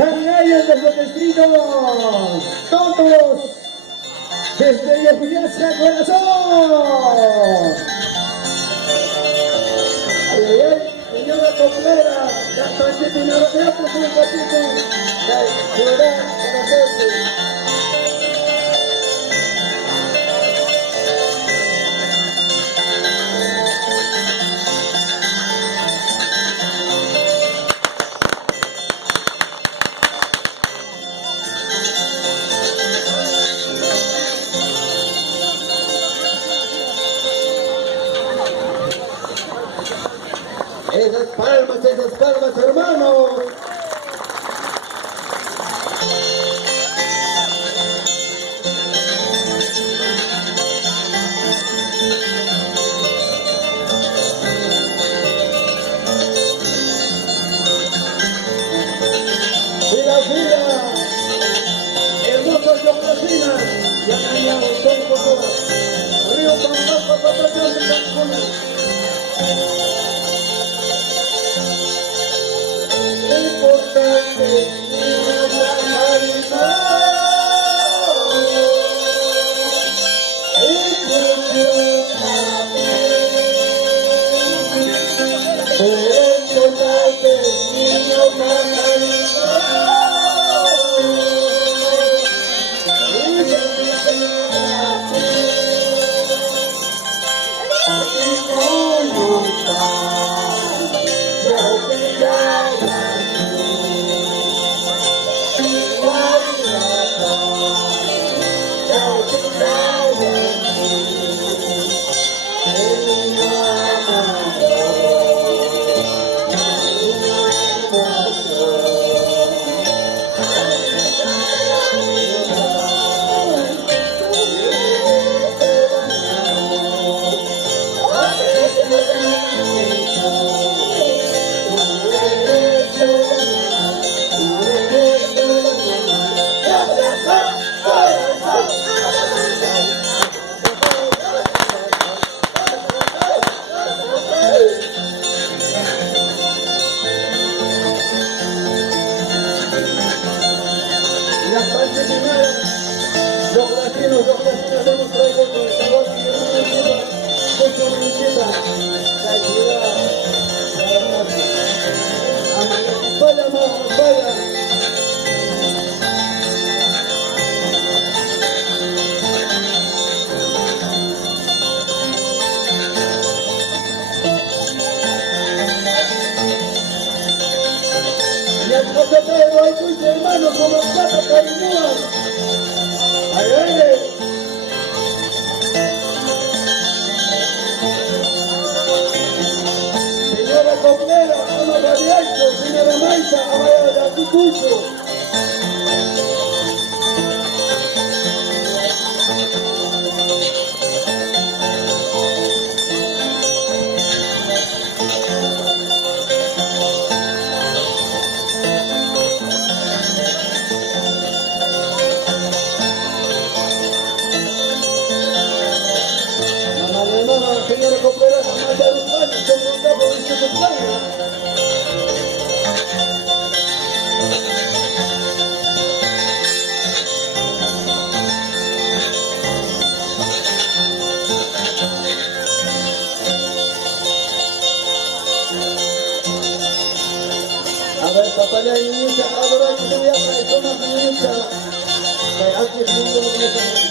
Sangallas de los destinos, todos desde Yacuyaza, corazón. Ay, ay, ay, señora Coplera, la transitina de otro un ratito, ciudad, esas palmas, hermanos. Fila, hermosos Yocasinas, ya callados son todas. Río Tambaco, Patrón de Cancún. Importante, hermanos, como plata carinúa. Ahí viene. Señora Coplera, ama Radiacho, señora Maisa, amaya de Aticucho. Señora Coplera, jamás de los años, son los cabos de su playa. A ver, papá, ya inicia, ahora que te voy a traer una inicia. Aquí es mundo lo que está.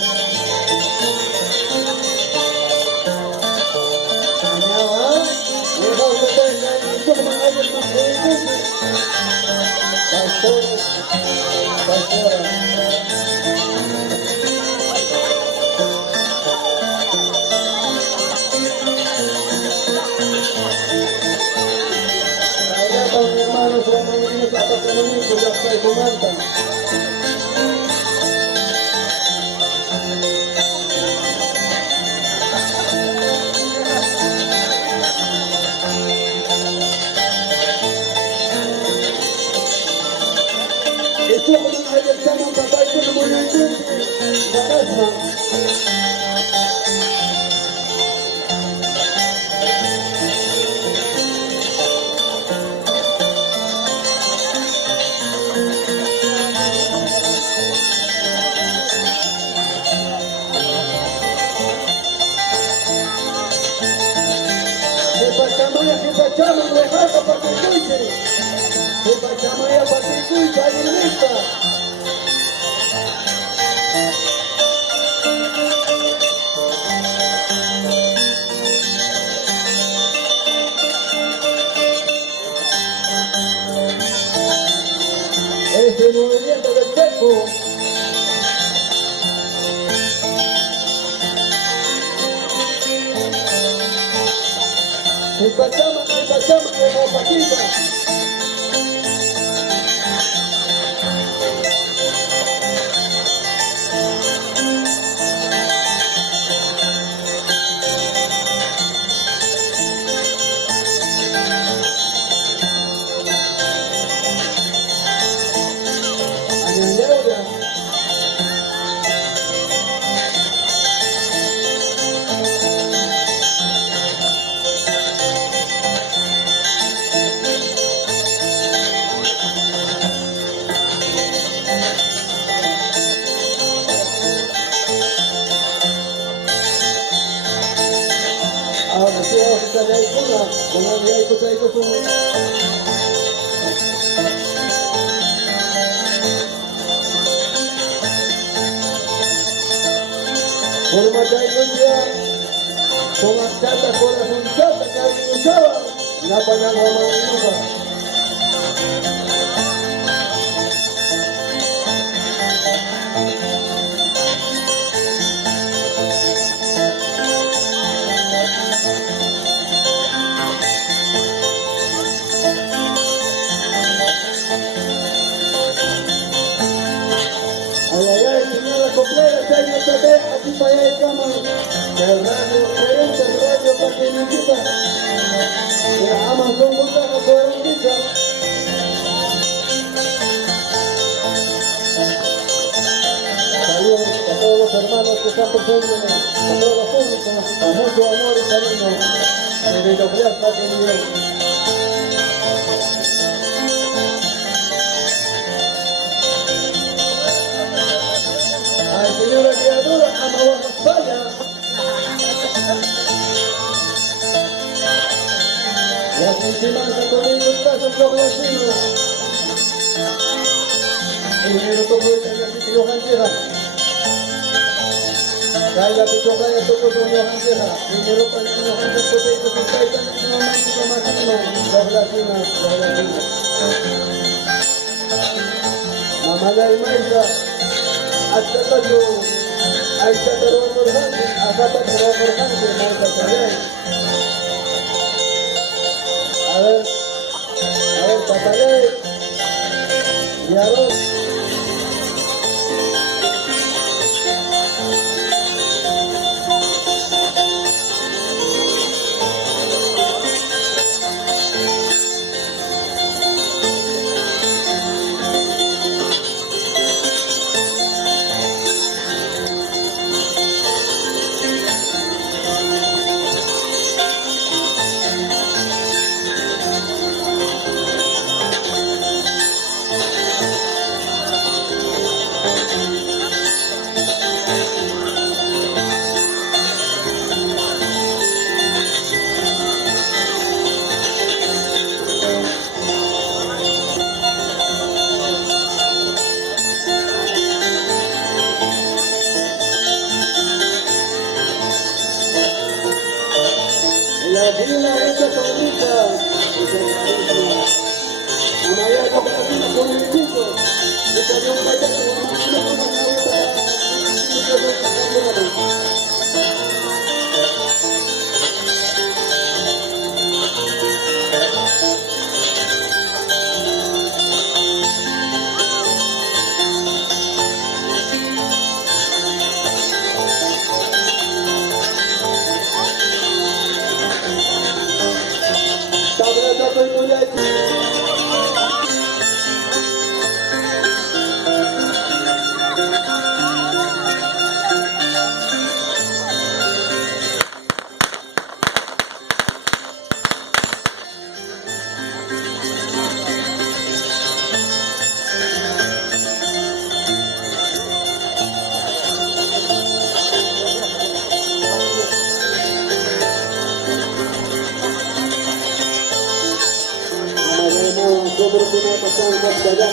Patico y Chaguinista. Este movimiento del Checo. Mi Pachama como Paquita. Ahora sí vamos a estar ahí con la ahí pues ahí con su... Por matar un día, con las chatas, corazón chata, que alguien luchaba, la pañanga más aquí para allá hay cámara, el radio, gerente, el radio para que me invita, de Amazon, busca a poder invita. Saludos a todos los hermanos que están presentes, a todos los públicos, con mucho amor y cariño, de Videocreas para que vivan. Señora criatura, amamos España. La principal corriendo el caso progresivo. El minuto vuelta y así que los antera. Cae la pitoca y esto con los antera. Primero para los antera, pues esto se cae también romántico máximo. Los latinos. Mamá la maestra. Hasta cuando hay que hacer un forjante, acá te quedó forjante, no te quedé. A ver, papayé, y a ver.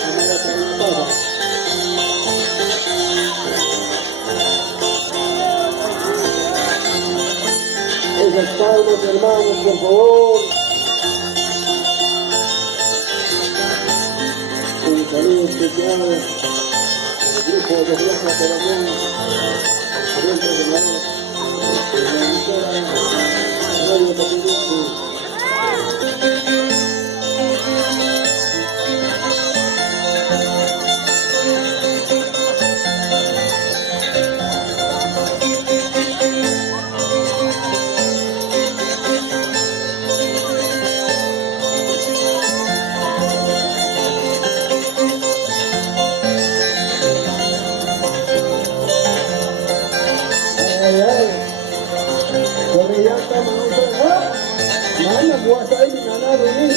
Amada Tarimpada. Esas palmas, hermanos, por favor. Un saludo especial al grupo de Plaza Corazón, dentro de la emisora Radio Tapirense. Mana buat saya di mana ni?